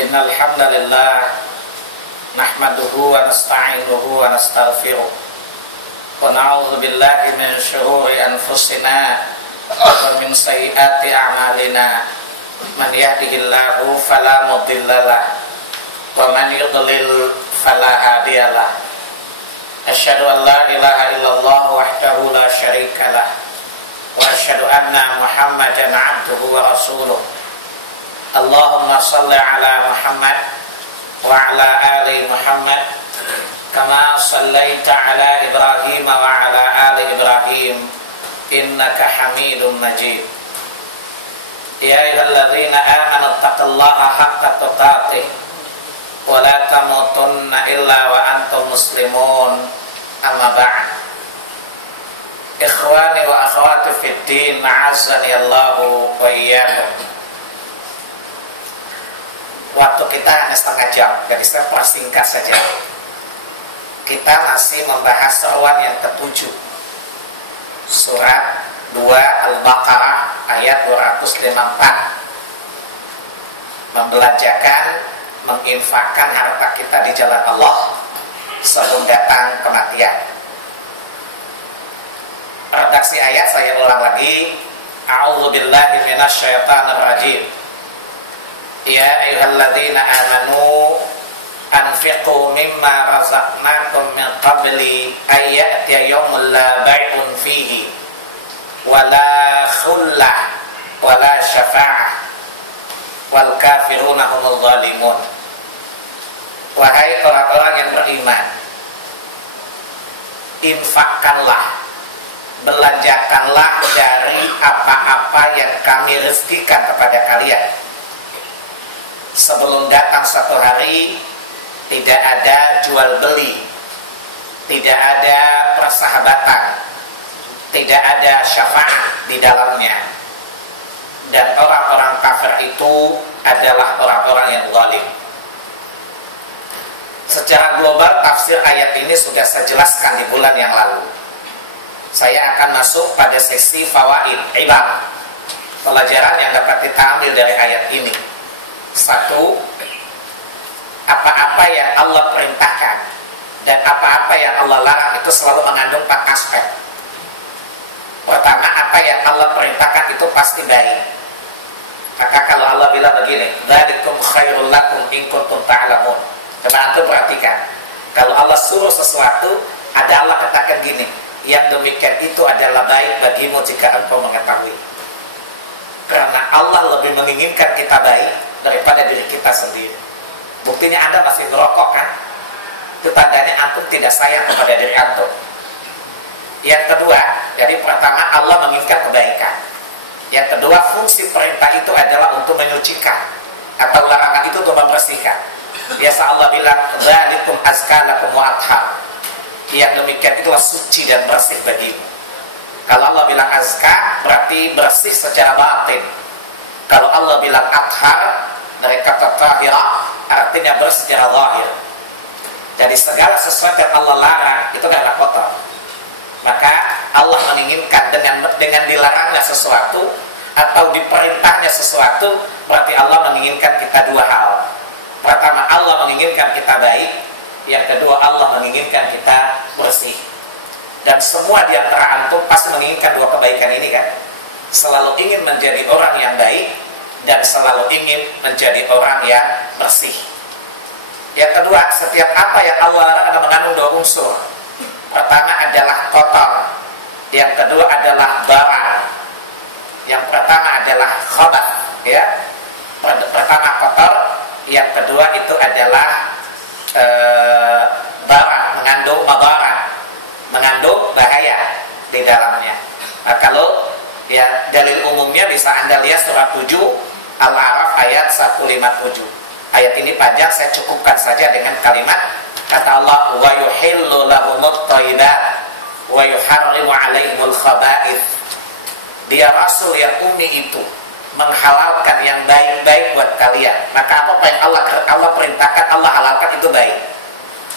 Innal hamdalillah nahmaduhu wa nasta'inuhu wa nastaghfiruh wa na'udzu billahi min shururi anfusina wa min sayyiati a'malina. Man yahdihillahu fala mudhillalah wa man yudlil fala hadiyalah. Asyhadu an la ilaha illallah wahdahu la syarikalah wa asyhadu anna Muhammadan 'abduhu wa rasuluh. Allahumma salli ala Muhammad wa ala ali Muhammad kama sallaita ala Ibrahim wa ala ali Ibrahim innaka Hamidum Majid. Ya ayyuhalladzina amanu taqullaha haqqa tuqatih wa la tamutunna illa wa antum muslimun. Amma ba'd. Ikhwani wa akhwati fid din, ma'azzani Allahu wa iyyakum. Waktu kita hanya setengah jam, jadi saya persingkat saja. Kita masih membahas seruan yang ke-7, surat 2 Al-Baqarah ayat 254, membelanjakan, menginfakkan harta kita di jalan Allah sebelum datang kematian. Redaksi ayat saya ulang lagi. A'udzubillahi minasyaitonir rajim. Ya ayyuhalladzina amanu anfiqu mimma razaqnakum min qabli ay ya'tiya yawmun la bay'un fihi wala khullah wala syafa'ah wal kafiruna humul zalimun. Wahai orang-orang yang beriman, infakkanlah, belanjakanlah dari apa-apa yang kami rezekikan kepada kalian sebelum datang suatu hari. Tidak ada jual beli, tidak ada persahabatan, tidak ada syafaat di dalamnya, dan orang-orang kafir itu adalah orang-orang yang zalim. Secara global tafsir ayat ini sudah saya jelaskan di bulan yang lalu. Saya akan masuk pada sesi fawaid, ibar, pelajaran yang dapat kita ambil dari ayat ini. Satu, apa-apa yang Allah perintahkan dan apa-apa yang Allah larang itu selalu mengandung 4 aspek. Pertama, apa yang Allah perintahkan itu pasti baik. Maka kalau Allah bilang begini, dzalikum khairul lakum in kuntum ta'lamun. Coba antum perhatikan, kalau Allah suruh sesuatu, ada Allah katakan gini, yang demikian itu adalah baik bagimu jika engkau mengetahui. Karena Allah lebih menginginkan kita baik daripada diri kita sendiri. Buktinya Anda masih merokok kan? Itu tandanya antum tidak sayang kepada diri antum. Yang kedua, jadi pertama Allah menginginkan kebaikan. Yang kedua, fungsi perintah itu adalah untuk menyucikan, atau larangan itu untuk membersihkan. Biasa Allah bilang, dzalikum azka lakum wa athhar. Yang demikian itulah suci dan bersih bagimu. Kalau Allah bilang azka, berarti bersih secara batin. Kalau Allah bilang athhar, dari kata tahira, artinya bersih secara zahir. Jadi segala sesuatu yang Allah larang itu karena kotor. Maka Allah menginginkan dengan dilarangnya sesuatu atau diperintahnya sesuatu, berarti Allah menginginkan kita dua hal. Pertama, Allah menginginkan kita baik. Yang kedua, Allah menginginkan kita bersih. Dan semua di antara antum pasti menginginkan dua kebaikan ini kan? Selalu ingin menjadi orang yang baik dan selalu ingin menjadi orang yang bersih. Yang kedua, setiap apa yang Allah larang ada mengandung 2 unsur. Pertama adalah kotor, yang kedua adalah bara. Yang pertama adalah khabath, ya. Pertama kotor, yang kedua itu adalah bara, mengandung madara, mengandung bahaya di dalamnya. Nah, kalau ya dalil umumnya bisa Anda lihat surat 7 Al-A'raf ayat 157. Ayat ini panjang, saya cukupkan saja dengan kalimat kata Allah, wa yuhillu lahumut thayyibat wa yuharrimu 'alaihimul khaba'ith. Dia Rasul yang ummi itu menghalalkan yang baik-baik buat kalian. Maka apa yang Allah perintahkan, Allah halalkan itu baik.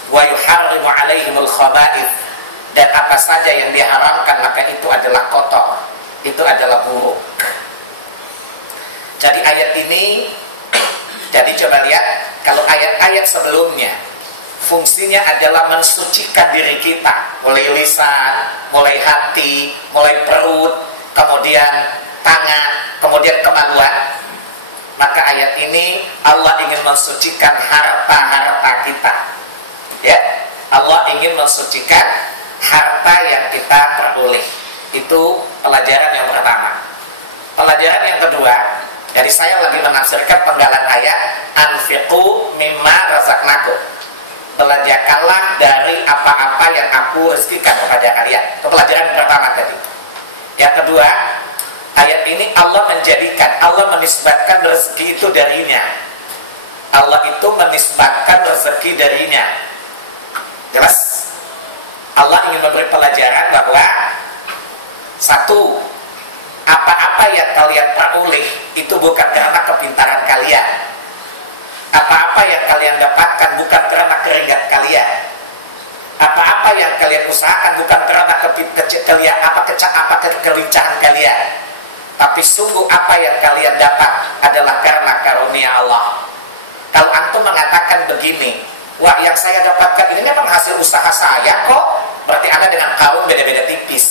Wa yuharrimu 'alaihimul khaba'ith, dan apa saja yang diharamkan maka itu adalah kotor, itu adalah buruk. Jadi ayat ini jadi coba lihat, kalau ayat-ayat sebelumnya fungsinya adalah mensucikan diri kita, mulai lisan, mulai hati, mulai perut, kemudian tangan, kemudian kemaluan. Maka ayat ini Allah ingin mensucikan harta-harta kita. Ya, Allah ingin mensucikan harta yang kita peroleh. Itu pelajaran yang pertama. Pelajaran yang kedua, jadi saya lagi menafsirkan penggalan ayat anfiqu mimma razaqnakum. Belanjakanlah dari apa-apa yang aku rezekikan kepada kalian. Itu pelajaran yang pertama tadi. Yang kedua, ayat ini Allah menisbatkan rezeki itu darinya. Allah itu menisbatkan rezeki darinya. Jelas? Allah ingin memberi pelajaran bahwa satu, apa-apa yang kalian peroleh itu bukan karena kepintaran kalian. Apa-apa yang kalian dapatkan bukan karena keringat kalian. Apa-apa yang kalian usahakan bukan karena kelincahan kalian. Tapi sungguh apa yang kalian dapat adalah karena karunia Allah. Kalau antum mengatakan begini, wah yang saya dapatkan ini memang hasil usaha saya kok, berarti Anda dengan Qarun beda-beda tipis.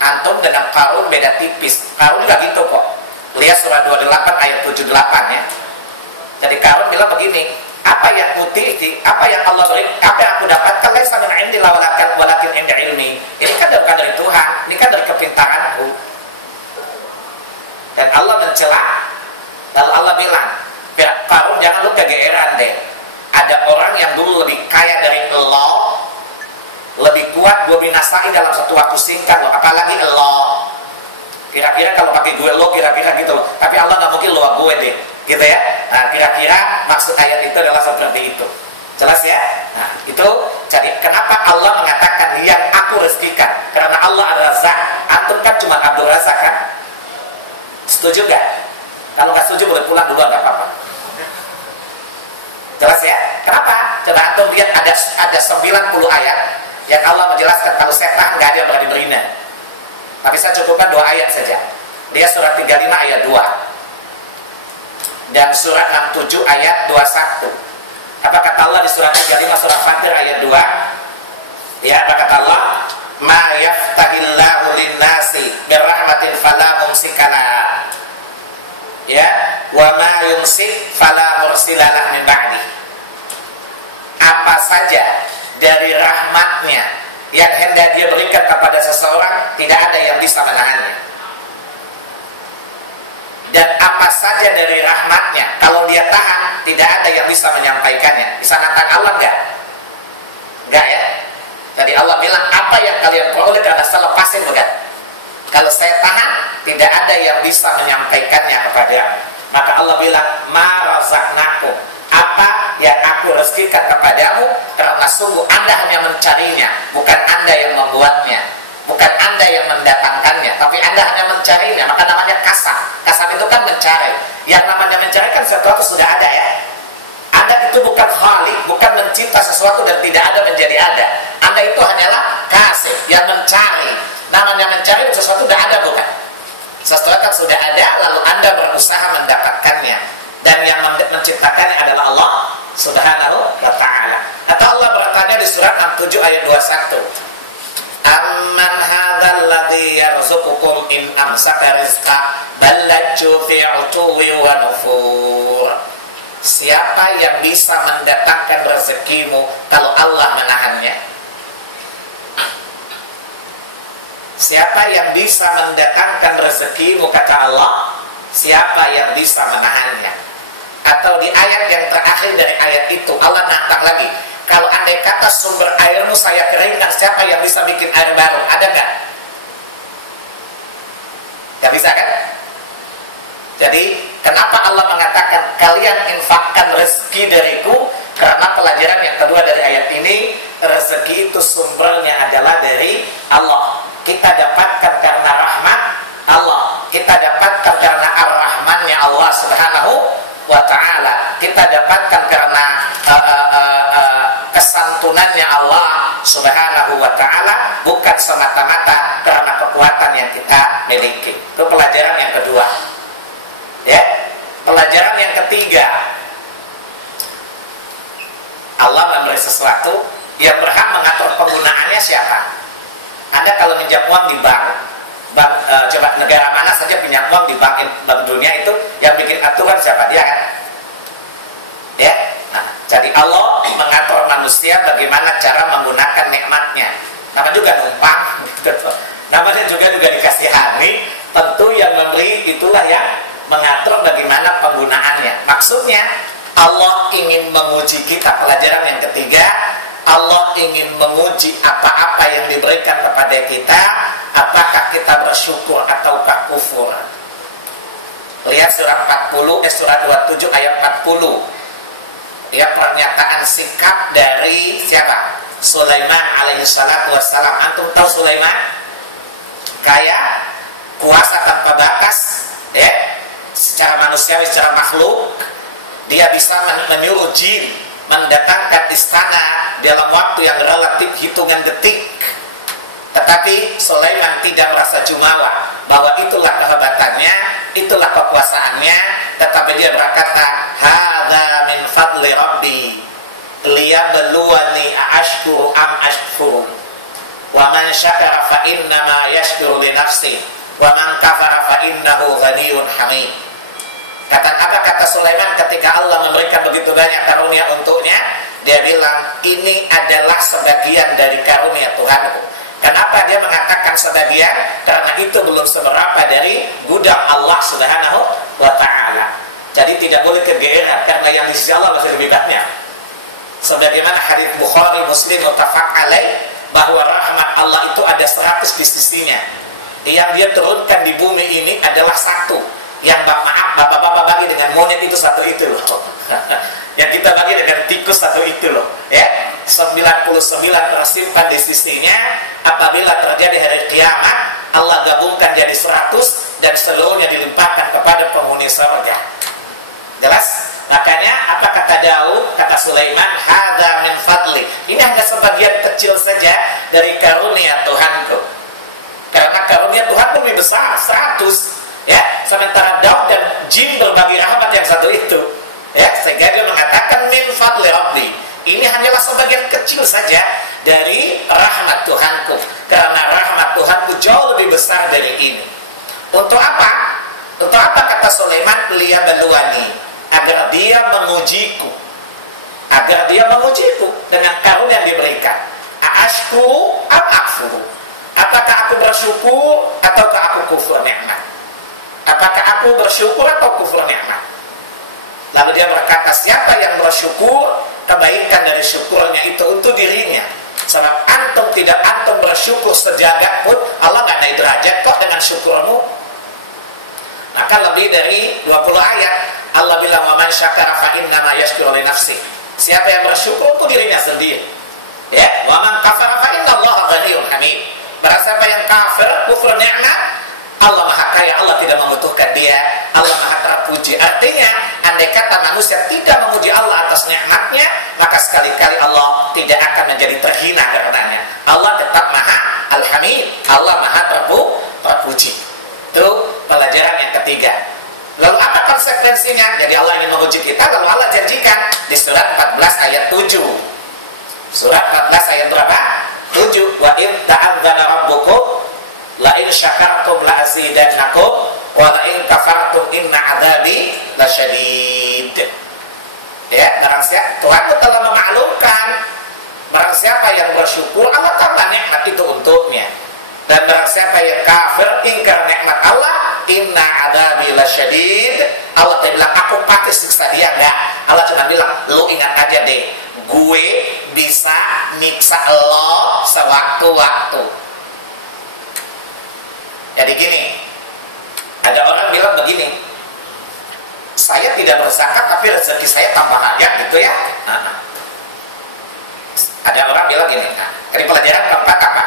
Antum dengan Qarun beda tipis. Qarun juga gitu kok. Lihat surah 28 ayat 78 ya. Jadi Qarun bilang begini, apa yang apa yang Allah beri, apa yang aku dapatkan laisa min indillah walakin inda ilmi. Ini kan bukan dari Tuhan, ini kan dari kepintaranku. Dan Allah mencela. Lalu Allah bilang, Qarun jangan lu kegeeran deh. Ada orang yang dulu lebih kaya dari Allah, lebih kuat gue binasain dalam satu waktu singkat loh, apalagi Allah. Kira-kira kalau pakai gue lo, kira-kira gitu loh. Tapi Allah nggak mungkin lo gue deh, gitu ya. Nah, kira-kira maksud ayat itu adalah seperti itu. Jelas ya? Nah, itu jadi kenapa Allah mengatakan yang aku rezekikan? Karena Allah Ar-Razzaq. Antum kan cuma Abdul Razak kan? Setuju nggak? Kalau nggak setuju boleh pulang dulu, nggak apa-apa. Jelas ya? Kenapa? Coba antum lihat ada 90 ayat yang Allah menjelaskan kalau setan nggak ada yang berani berina. Tapi saya cukupkan 2 ayat saja. Dia surat 35 ayat 2 dan surat 67 ayat 21. Apa kata Allah di surat 35 surat Fatir ayat 2? Ya, apa kata Allah? Ma yaftahillahu lin-nasi birrahmatin fala mumsikala. Ya, wa ma yumsik fala mursila min ba'di. Apa saja dari rahmatnya yang hendak dia berikan kepada seseorang, tidak ada yang bisa menahannya. Dan apa saja dari rahmatnya, kalau dia tahan, tidak ada yang bisa menyampaikannya. Bisa nantang Allah enggak? Enggak ya? Jadi Allah bilang, apa yang kalian peroleh karena saya lepasin bukan? Kalau saya tahan, tidak ada yang bisa menyampaikannya kepada. Maka Allah bilang, ma razaqnakum, apa yang aku rezekikan kepadamu, karena sungguh Anda hanya mencarinya, bukan Anda yang membuatnya, bukan Anda yang mendatangkannya, tapi Anda hanya mencarinya. Maka namanya kasab. Kasab itu kan mencari. Yang namanya mencari kan sesuatu sudah ada ya. Anda itu bukan khaliq, bukan mencipta sesuatu dan tidak ada menjadi ada. Anda itu hanyalah kasib yang mencari. Namanya mencari sesuatu sudah ada bukan? Sesuatu kan sudah ada, lalu Anda berusaha mendapatkannya. Dan yang menciptakannya adalah Allah Subhanahu wa ta'ala. Atau Allah bertanya di surat 67 ayat 21. Amman hadzal ladzi yarzuqukum in amsaka rizqa bal lajju fi 'utuwi wa nufur. Siapa yang bisa mendatangkan rezekimu kalau Allah menahannya? Siapa yang bisa mendatangkan rezekimu kata Allah? Siapa yang bisa menahannya? Atau di ayat yang terakhir dari ayat itu Allah nantang lagi, kalau andai kata sumber airmu saya keringkan, siapa yang bisa bikin air baru? Ada nggak? Gak bisa kan? Jadi kenapa Allah mengatakan kalian infakkan rezeki dariku? Karena pelajaran yang kedua dari ayat ini, rezeki itu sumbernya adalah dari Allah. Kita dapatkan karena rahmat Allah, kita dapatkan karena ar-Rahmannya Allah Subhanahu wa ta'ala, kita dapatkan karena kesantunannya Allah Subhanahu wa ta'ala, bukan semata-mata karena kekuatan yang kita miliki. Itu pelajaran yang kedua ya. Pelajaran ketiga, Allah memberi sesuatu, yang berhak mengatur penggunaannya siapa? Anda kalau pinjam uang di bank, coba negara mana saja pinjam uang di bank dunia itu yang bikin aturan siapa? Dia kan? Ya. Nah, jadi Allah mengatur manusia bagaimana cara menggunakan nikmatnya. Namanya juga numpang, gitu. Namanya juga dikasihani. Tentu yang memberi itulah yang mengatur bagaimana penggunaannya. Maksudnya Allah ingin menguji kita. Pelajaran yang ketiga, Allah ingin menguji apa-apa yang diberikan kepada kita, apakah kita bersyukur ataukah kufur. Lihat surah 27 ayat 40. Ya, pernyataan sikap dari siapa? Sulaiman alaihi salatu wassalam. Antum tahu Sulaiman? Kaya, kuasa tanpa batas, ya, secara manusiawi, secara makhluk. Dia bisa menyuruh jin mendatangkan istana dalam waktu yang relatif hitungan detik. Tetapi Sulaiman tidak merasa jumawa bahwa itulah kehebatannya, itulah kekuasaannya. Tetapi dia berkata, hadza min fadli rabbi liyabluwani a'ashkuru am ashkuru wa man syakara fa innama yashkuru li nafsi wa man kafara fa innahu ghaniyyun hamid. Kata Sulaiman ketika Allah memberikan begitu banyak karunia untuknya, dia bilang, ini adalah sebagian dari karunia Tuhanku. Kenapa dia mengatakan sebagian? Karena itu belum seberapa dari gudang Allah Subhanahu wa ta'ala. Jadi tidak boleh kegeeran, karena yang di sisi Allah masih lebih banyak. Sebagaimana hadits Bukhari Muslim muttafaq alaih, bahwa rahmat Allah itu ada 100 di sisinya. Yang dia turunkan di bumi ini adalah satu. Yang bapak-bapak bagi dengan monyet itu satu itu loh. Yang kita bagi dengan tikus satu itu loh. Ya, 99 tersimpan di sisinya. Apabila terjadi hari kiamat, Allah gabungkan jadi 100 dan seluruhnya dilimpahkan kepada penghuni surga. Jelas? Makanya apa kata Daud, kata Sulaiman, hadza min fadli. Ini hanya sebagian kecil saja dari karunia Tuhanku. Karena karunia Tuhan lebih besar, 100. Ya, sementara Daud dan jin berbagi rahmat yang satu itu. Ya, sehingga dia mengatakan min fadli rabbi. Ini hanyalah sebagian kecil saja dari rahmat Tuhanku. Karena rahmat Tuhanku jauh lebih besar dari ini. Untuk apa? Untuk apa kata Sulaiman? Liyabluwani, agar dia mengujiku. Agar dia mengujiku dengan karunia yang diberikan. A'ashku am akfuru. Apakah aku bersyukur ataukah aku kufur nikmat? Apakah aku bersyukur atau kufur nikmat? Lalu dia berkata, siapa yang bersyukur, kebaikan dari syukurnya itu untuk dirinya. Sebab antum tidak antum bersyukur sejagat pun, Allah gak naik derajat kok dengan syukurmu. Maka lebih dari 20 ayat Allah bilang, wa man syakara fa innama yashkuru li nafsi. Siapa yang bersyukur untuk dirinya sendiri. Ya, wa man kafara fa innallaha ghaniyyun hamid. Barang siapa yang kafir, kufur nikmat, Allah maha kaya, Allah tidak membutuhkan dia, Allah maha terpuji. Artinya, andai kata manusia tidak memuji Allah atas nikmatnya, maka sekali-kali Allah tidak akan menjadi terhina karenanya. Allah tetap maha al-hamid, Allah maha terpuji. Itu pelajaran yang ketiga. Lalu apa konsekuensinya? Jadi Allah ingin menguji kita, lalu Allah janjikan di surat 14 ayat 7. Surat 14 ayat berapa? 7. Wa in ta'adzana rabbukum la in syakartum la azidannakum wa la in kafartum inna adzabi lasyadid. Ya, barang siapa Tuhan telah memaklumkan, barang siapa yang bersyukur Allah tambah nikmat itu untuknya. Dan barang siapa yang kafir ingkar nikmat Allah, inna adzabi lasyadid, Allah tidak bilang aku pasti siksa dia, enggak. Allah cuma bilang, lu ingat aja deh, gue bisa nyiksa lo sewaktu-waktu. Jadi gini, ada orang bilang begini, saya tidak berzakat tapi rezeki saya tambah banyak gitu ya. Ada orang bilang gini, dari pelajaran keempat apa?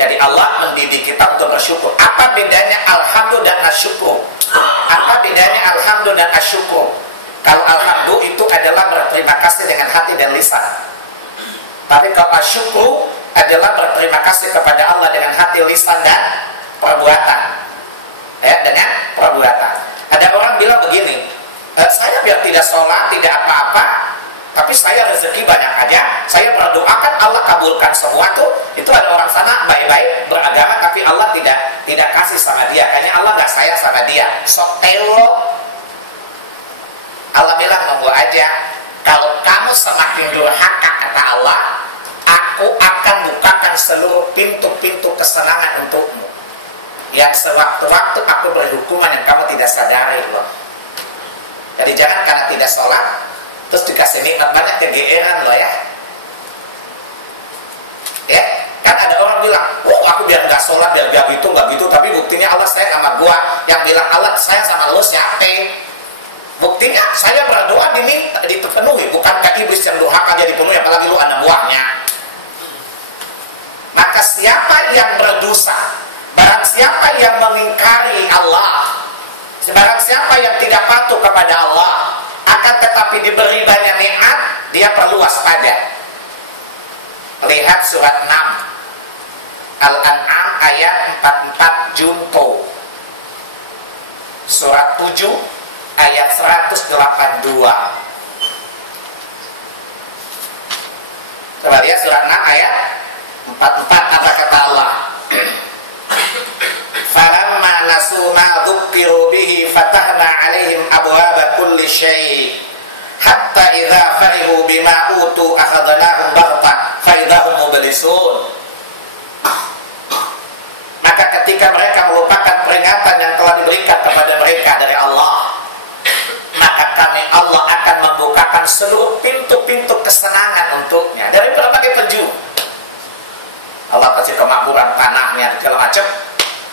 Jadi Allah mendidik kita untuk bersyukur. Apa bedanya alhamdulillah dan asyukur? Apa bedanya alhamdulillah dan asyukur? Kalau alhamdulillah itu adalah berterima kasih dengan hati dan lisan. Tapi kalau asyukur adalah berterima kasih kepada Allah dengan hati, lisan dan perbuatan. Ya, dengan perbuatan. Ada orang bilang begini, Saya biar tidak sholat, tidak apa-apa, tapi saya rezeki banyak aja. Saya berdoakan Allah kabulkan semua tuh. Itu ada orang sana baik-baik beragama, tapi Allah tidak kasih sama dia. Kayaknya Allah nggak sayang sama dia. Sok telo. Allah bilang nunggu aja. Kalau kamu semakin durhaka kata Allah, aku akan bukakan seluruh pintu-pintu kesenangan untukmu. Yang sewaktu-waktu aku beri hukuman yang kamu tidak sadari loh. Jadi jangan karena tidak sholat terus dikasih nikmat banyak kegeeran loh ya. Ya, kan ada orang bilang, aku biar nggak sholat, biar gitu, tapi buktinya Allah sayang sama gua. Yang bilang Allah sayang sama lo siapa? Buktinya saya berdoa dipenuhi, bukankah iblis yang durhaka jadi dipenuhi, apalagi lu anak buahnya. Maka siapa yang berdosa, barang siapa yang mengingkari Allah, barang siapa yang tidak patuh kepada Allah, akan tetapi diberi banyak nikmat, dia perlu waspada. Lihat surat 6 Al-An'am ayat 44 junto, surat 7 ayat 182. Coba lihat surat 6 ayat 44, apa kata Allah? Falamma nasu ma dzukkiru bihi fatahna 'alaihim abwaaba kulli syai' hatta idza farihu bima utu akhadnahum baghtah fa idahum mublisun. Maka ketika mereka melupakan peringatan yang telah diberikan kepada mereka dari Allah, maka kami Allah akan membukakan seluruh pintu-pintu kesenangan untuknya dari berbagai penjuru. Allah kasih kemakmuran tanahnya segala macam.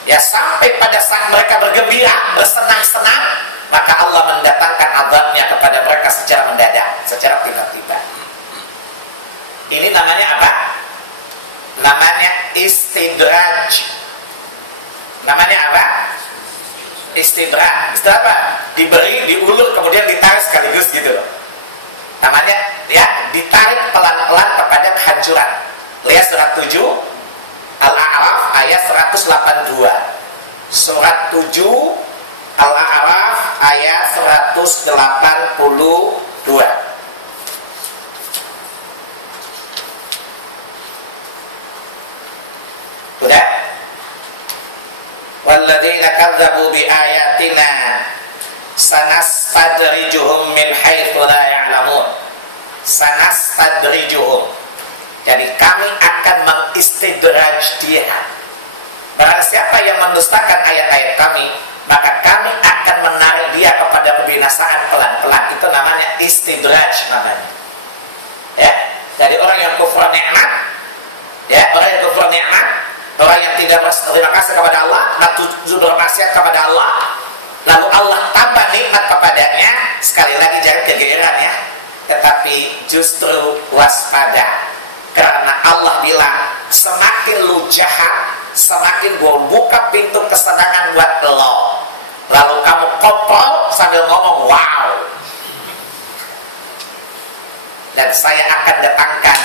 Ya, sampai pada saat mereka bergembira, bersenang-senang, maka Allah mendatangkan azabnya kepada mereka secara mendadak, secara tiba-tiba. Ini namanya apa? Namanya istidraj. Namanya apa? Istidraj. Istidraj apa? Diberi, diulur, kemudian ditarik sekaligus gitu loh. Namanya ya ditarik pelan-pelan kepada kehancuran. Lihat surat 7 Al-A'raf ayat 182. Surat 7 Al-A'raf ayat 182. Udah? Walladzina kadzdzabu biayatina sanastadrijuhum min haitsu la ya'lamun. Sanastadrijuhum. Jadi kami akan mengistidraj dia. Barang siapa yang mendustakan ayat-ayat kami, maka kami akan menarik dia kepada kebinasaan pelan-pelan. Itu namanya istidraj namanya. Ya, jadi orang yang kufur nikmat, ya, orang yang kufur nikmat, orang yang tidak berterima kasih kepada Allah, natuju bermaksiat kepada Allah, lalu Allah tambah nikmat kepadanya, sekali lagi jangan kegeeran ya, tetapi justru waspada. Karena Allah bilang, semakin lu jahat, semakin gue buka pintu kesenangan buat lo. Lalu kamu kopol sambil ngomong, wow. Dan saya akan datangkan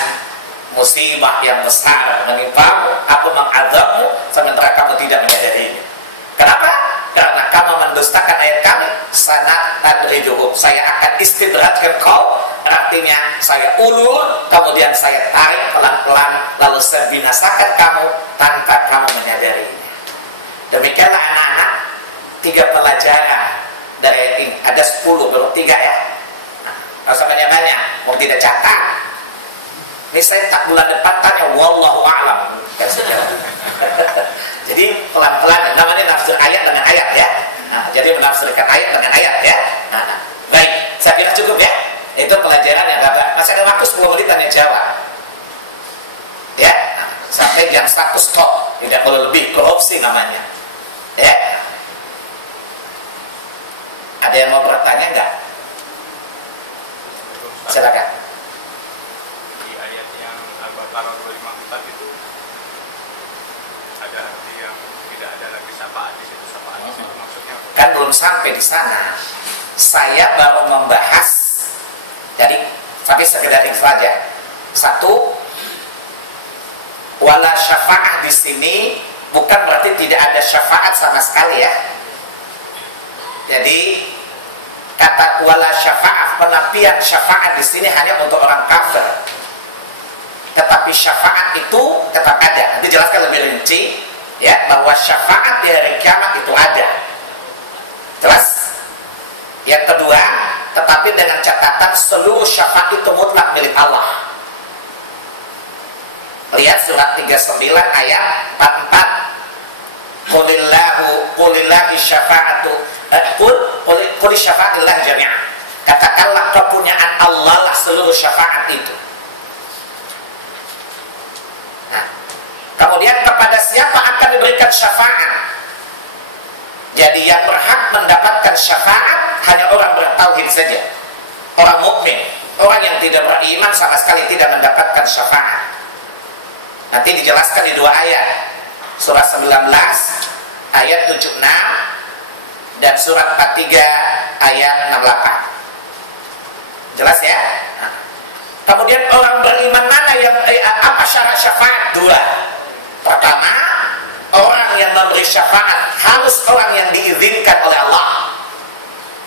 musibah yang besar menimpamu, aku mengazabmu, sementara kamu tidak menyadarinya. Kenapa? Karena kamu mendustakan ayat kami. Sanat tadrijuhum, saya akan istidrajkan kau. Artinya saya ulur, kemudian saya tarik pelan-pelan, lalu saya binasakan kamu tanpa kamu menyadarinya. Demikianlah anak-anak, 3 pelajaran dari ayat ini. Ada 10, belum 3 ya. Nggak usah banyak-banyak, mau tidak catat. Ini saya tak bulan depan tanya, wallahu a'lam. Jadi pelan-pelan, namanya nafsir ayat dengan ayat ya. Nah, jadi menafsirkan ayat dengan ayat ya. Baik, saya kira cukup ya. Itu pelajaran yang dapat. Masih ada waktu 10 menit tanya jawab. Ya, sampai jam 1 stop. Tidak boleh lebih, korupsi namanya. Ya. Ada yang mau bertanya enggak? Silakan. Di ayat yang Al-Baqarah 254 itu ada arti yang tidak ada lagi syafaat di situ. Syafaat di situ maksudnya apa? Kan belum sampai di sana. Saya baru membahas. Jadi tapi sekedar itu saja. 1, wala syafaat di sini bukan berarti tidak ada syafaat sama sekali ya. Jadi kata wala syafa'ah, penafian syafaat di sini hanya untuk orang kafir. Tetapi syafaat itu tetap ada. Nanti jelaskan lebih rinci ya, bahwa syafaat di hari kiamat itu ada. Jelas? Yang kedua, tetapi dengan catatan seluruh syafaat itu mutlak milik Allah. Lihat surat 39 ayat 44. Qulillahi syafa'atu qul syafa'atillah jami'an. Katakanlah kepunyaan Allah lah seluruh syafaat itu. Nah, kemudian kepada siapa akan diberikan syafaat? Jadi yang berhak mendapatkan syafaat hanya orang bertauhid saja, orang mukmin. Orang yang tidak beriman sama sekali tidak mendapatkan syafaat. Nanti dijelaskan di dua ayat, surat 19 ayat 76 dan surat 43 ayat 68. Jelas ya? Nah. Kemudian orang beriman mana yang apa syarat syafaat? Dua. Pertama, orang yang memberi syafaat harus orang yang diizinkan oleh Allah.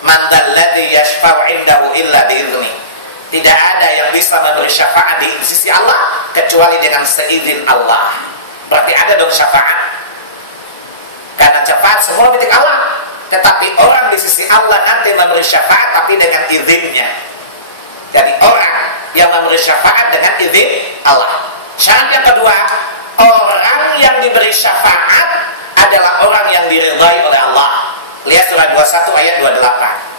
Man dzalladzi yashfa'u 'indahu illa bi'idznihi. Tidak ada yang bisa memberi syafaat di sisi Allah kecuali dengan seizin Allah. Berarti ada dong syafaat. Karena syafaat semua milik Allah. Tetapi orang di sisi Allah nanti memberi syafaat tapi dengan izinnya. Jadi orang yang memberi syafaat dengan izin Allah. Syarat yang kedua, orang yang diberi syafaat adalah orang yang diridhai oleh Allah. Lihat surat 21 ayat 28.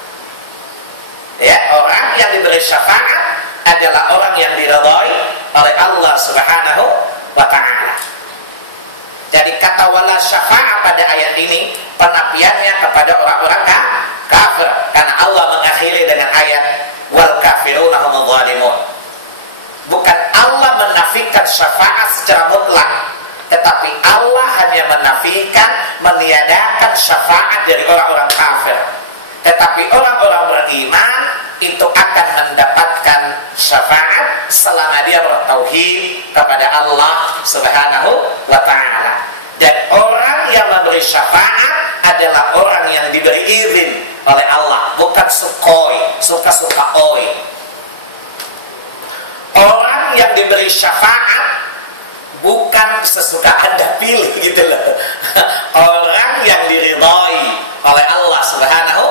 Ya, orang yang diberi syafaat adalah orang yang diridhai oleh Allah Subhanahu wa ta'ala. Jadi kata wala syafa'ah pada ayat ini penafiannya kepada orang-orang kafir, karena Allah mengakhiri dengan ayat wal kafiruna humudz zalimun. Bukan Allah menafikan syafaat secara mutlak, tetapi Allah hanya menafikan, meniadakan syafaat dari orang-orang kafir. Tetapi orang-orang beriman itu akan mendapatkan syafaat selama dia bertauhid kepada Allah Subhanahu wa ta'ala. Dan orang yang memberi syafaat adalah orang yang diberi izin oleh Allah, bukan sukhoi, suka-suka oi. Orang yang diberi syafaat bukan sesuka Anda pilih gitu loh. Orang yang diridhai oleh Allah Subhanahu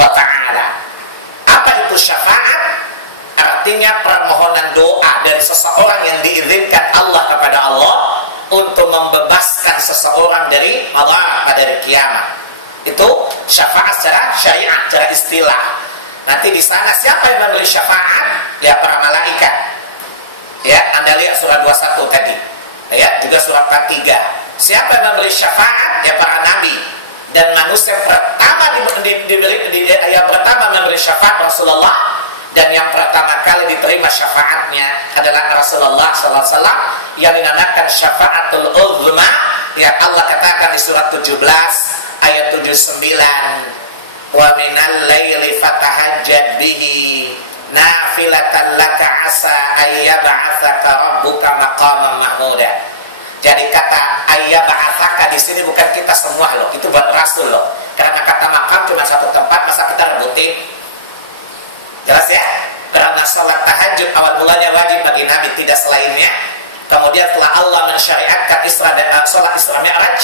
wa ta'ala. Apa itu syafaat? Artinya permohonan doa dari seseorang yang diizinkan Allah kepada Allah untuk membebaskan seseorang dari adab dari kiamat. Itu syafaat secara syariat, secara istilah. Nanti di sana siapa yang memberi syafaat? Ya para malaikat. Ya, Anda lihat surat 21 tadi. Ya, juga surat 43. Siapa yang memberi syafaat? Ya para nabi. Dan manusia pertama yang pertama memberi syafaat Rasulullah, dan yang pertama kali diterima syafaatnya adalah Rasulullah SAW yang dinamakan syafaatul uzma. Ya Allah katakan di surat 17 ayat 79, wa minal laili fatahajjad bihi nafilatan laka asa ayyab'atsaka rabbuka maqaman mahmuda. Jadi kata ayyab'atsaka di sini bukan kita semua loh, itu buat Rasul loh. Karena kata makam cuma satu tempat, masa kita rebutin? Jelas ya? Karena salat tahajud awal mulanya wajib bagi Nabi, tidak selainnya. Kemudian setelah Allah mensyariatkan salat Isra Mi'raj,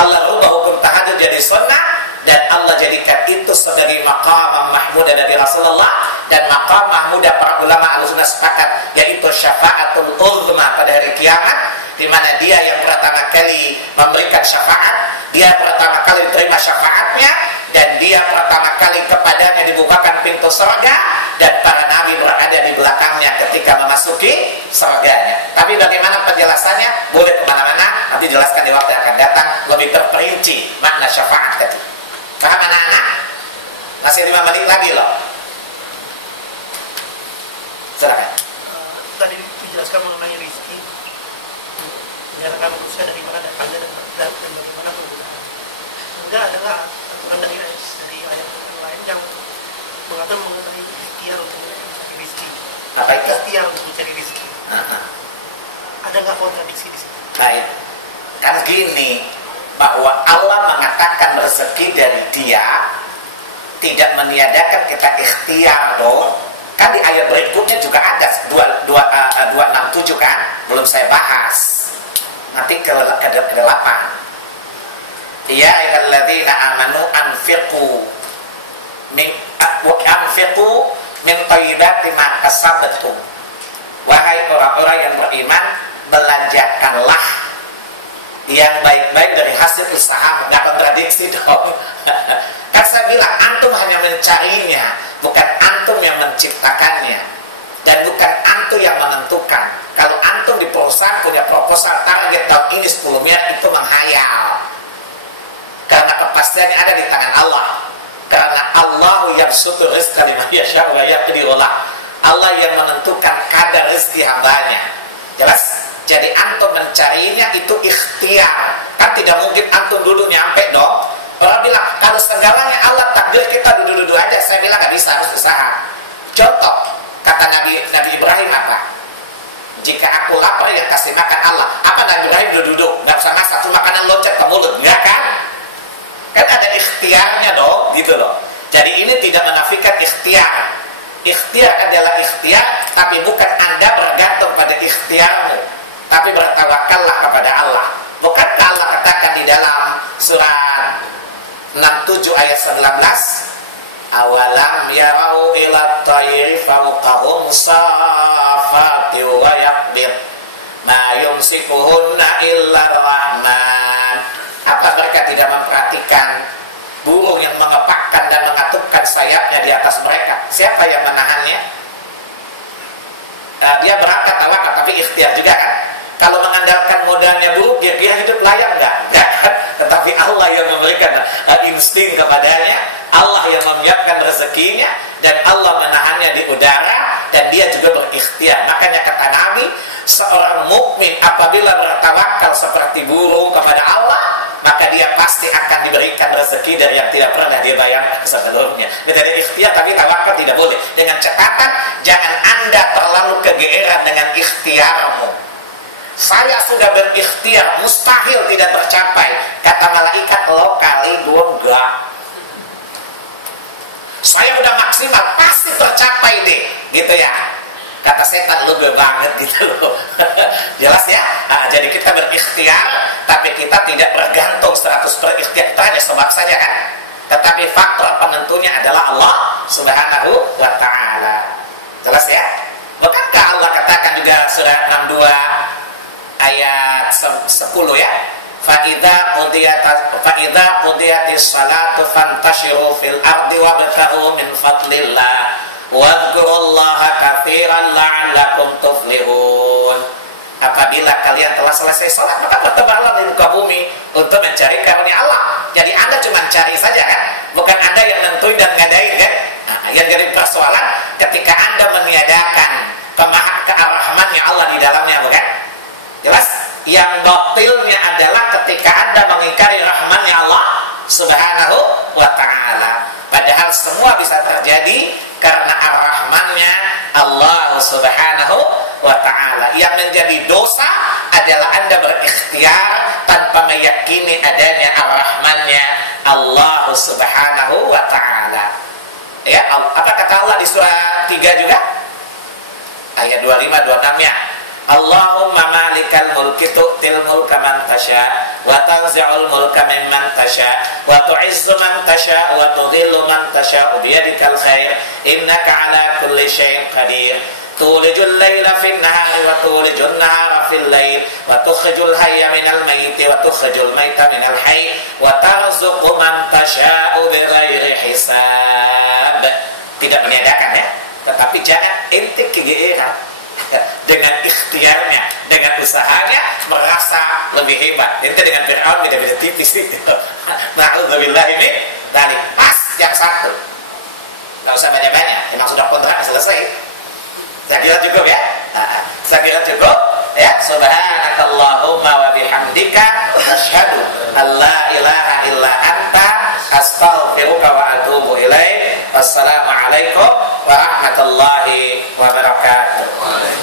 Allah rubah hukum tahajud jadi sunnah, dan Allah jadikan itu sebagai maqam mahmudah dari Rasulullah. Dan maqam mahmudah para ulama Ahlussunnah sepakat yaitu syafaatul uzma pada hari kiamat, di mana dia yang pertama kali memberikan syafaat, dia pertama kali diterima syafaatnya, dan dia pertama kali kepadanya dibukakan pintu surga, dan para nabi berada di belakangnya ketika memasuki surganya. Tapi bagaimana penjelasannya? Boleh kemana-mana, nanti jelaskan di waktu yang akan datang lebih terperinci makna syafaat tadi. Paham anak-anak? Masih 5 menit lagi loh. Silakan. Tadi dijelaskan mengenai rezeki, menyatakan manusia dari mana datangnya dan bagaimana penggunaan. Kemudian adalah aturan dari ayat lain yang mengatur mengenai ikhtiar untuk mencari rezeki. Apa itu? Ikhtiar untuk mencari rezeki. Ada nggak kontradiksi di situ? Baik, kan gini, bahwa Allah mengatakan rezeki dari Dia tidak meniadakan kita ikhtiar dong. Kan di ayat berikutnya juga ada 267 kan, belum saya bahas. Nanti ke 8. Ya ayyuhalladzina amanu anfiqu min thayyibati ma kasabtum. Wahai orang-orang yang beriman, belanjakanlah yang baik-baik dari hasil usaha. Nggak kontradiksi dong. Kan saya bilang antum hanya mencarinya, bukan antum yang menciptakannya, dan bukan antum yang menentukan. Kalau antum di perusahaan punya proposal target tahun ini 10 miliar, itu menghayal. Karena kepastiannya ada di tangan Allah. Karena Allahu yabsutu rizqa liman yasha'u wa yaqdiru lah. Allah yang menentukan kadar rezeki hambanya. Jelas? Jadi antum mencarinya itu ikhtiar. Kan tidak mungkin antum duduk nyampe dong. Orang bilang, kalau segalanya Allah takdir kita duduk-duduk aja. Saya bilang nggak bisa, harus usaha. Contoh, kata Nabi Ibrahim apa? Jika aku lapar ya kasih makan Allah. Apa Nabi Ibrahim duduk-duduk? Nggak usah masak, cuma makanan loncat ke mulut. Nggak kan? Kan ada ikhtiarnya dong, gitu loh. Jadi ini tidak menafikan ikhtiar. Ikhtiar adalah ikhtiar, tapi bukan Anda bergantung pada ikhtiarmu, tapi bertawakallah kepada Allah. Bukankah Allah katakan di dalam surat 67 ayat 19, awalam yarau ila tayri fawqahum safati wa yaqbir ma yumsikuhunna illa rahman. Apa mereka tidak memperhatikan burung yang mengepakkan dan mengatupkan sayapnya di atas mereka? Siapa yang menahannya? Dia berangkat tawakal, tapi ikhtiar juga kan? Kalau mengandalkan modalnya buruk, dia hidup layak enggak kan? Tetapi Allah yang memberikan insting kepadanya, Allah yang menyiapkan rezekinya, dan Allah menahannya di udara, dan dia juga berikhtiar. Makanya kata Nabi, seorang mukmin apabila bertawakal seperti burung kepada Allah, maka dia pasti akan diberikan rezeki dari yang tidak pernah dia bayangkan sebelumnya. Jadi ikhtiar tapi tawakal tidak boleh. Dengan catatan, jangan Anda terlalu kegeeran dengan ikhtiarmu. Saya sudah berikhtiar, mustahil tidak tercapai. Kata malaikat, lo kali gue enggak. Saya udah maksimal, pasti tercapai deh, gitu ya. Kata setan, lu gue banget gitu loh. Jelas ya? Jadi kita berikhtiar, tapi kita tidak bergantung 100% ikhtiar. Kita hanya sebab saja kan. Tetapi faktor penentunya adalah Allah Subhanahu wa ta'ala. Jelas ya? Bukankah Allah katakan juga surat 62 ayat 10 ya? Fa'idha qudiyatis salatu fantashiru fil ardi wabtaghu min fadlillah wadhkurullaha katsiran la'allakum tuflihun. Apabila kalian telah selesai salat, maka bertebaranlah di muka bumi untuk mencari karunia Allah. Jadi Anda cuma cari saja kan? Bukan Anda yang nentuin dan ngadain kan? Yang jadi persoalan ketika Anda meniadakan kearahmannya Allah di dalamnya, bukan? Jelas? Yang batilnya adalah ketika Anda mengingkari rahmannya Allah Subhanahu wa ta'ala. Padahal semua bisa terjadi karena ar-Rahmannya Allah Subhanahu wa ta'ala. Yang menjadi dosa adalah Anda berikhtiar tanpa meyakini adanya ar-Rahmannya Allah Subhanahu wa ta'ala. Ya, apa kata Allah di surah 3 juga? Ayat 25-26 ya. Allahumma malikal mulki tu'til mulka man tasha wa tanzi'ul mulka mimman tasha wa tu'izzu man tasha wa tudhillu man tasha biyadikal khair innaka ala kulli syai'in qadir tulijul laila fin nahari wa tulijun nahara fil lail wa tukhrijul hayya minal mayyiti wa tukhrijul maita minal hayy wa tarzuqu man tasha'u bighairi hisab. Tidak meniadakan ya, tetapi jangan inti kegeeran dengan ikhtiarnya, dengan usahanya merasa lebih hebat. Ente dengan Fir'aun beda-beda tipis gitu. Na'udzubillah ini dari pas yang satu. Gak usah banyak-banyak, memang sudah kontrak selesai. Saya kira cukup ya. Saya kira cukup ya. Subhanakallahumma wa bihamdika asyhadu an la ilaha illa anta astaghfiruka wa atubu ilaik. Wassalamualaikum warahmatullahi wabarakatuh.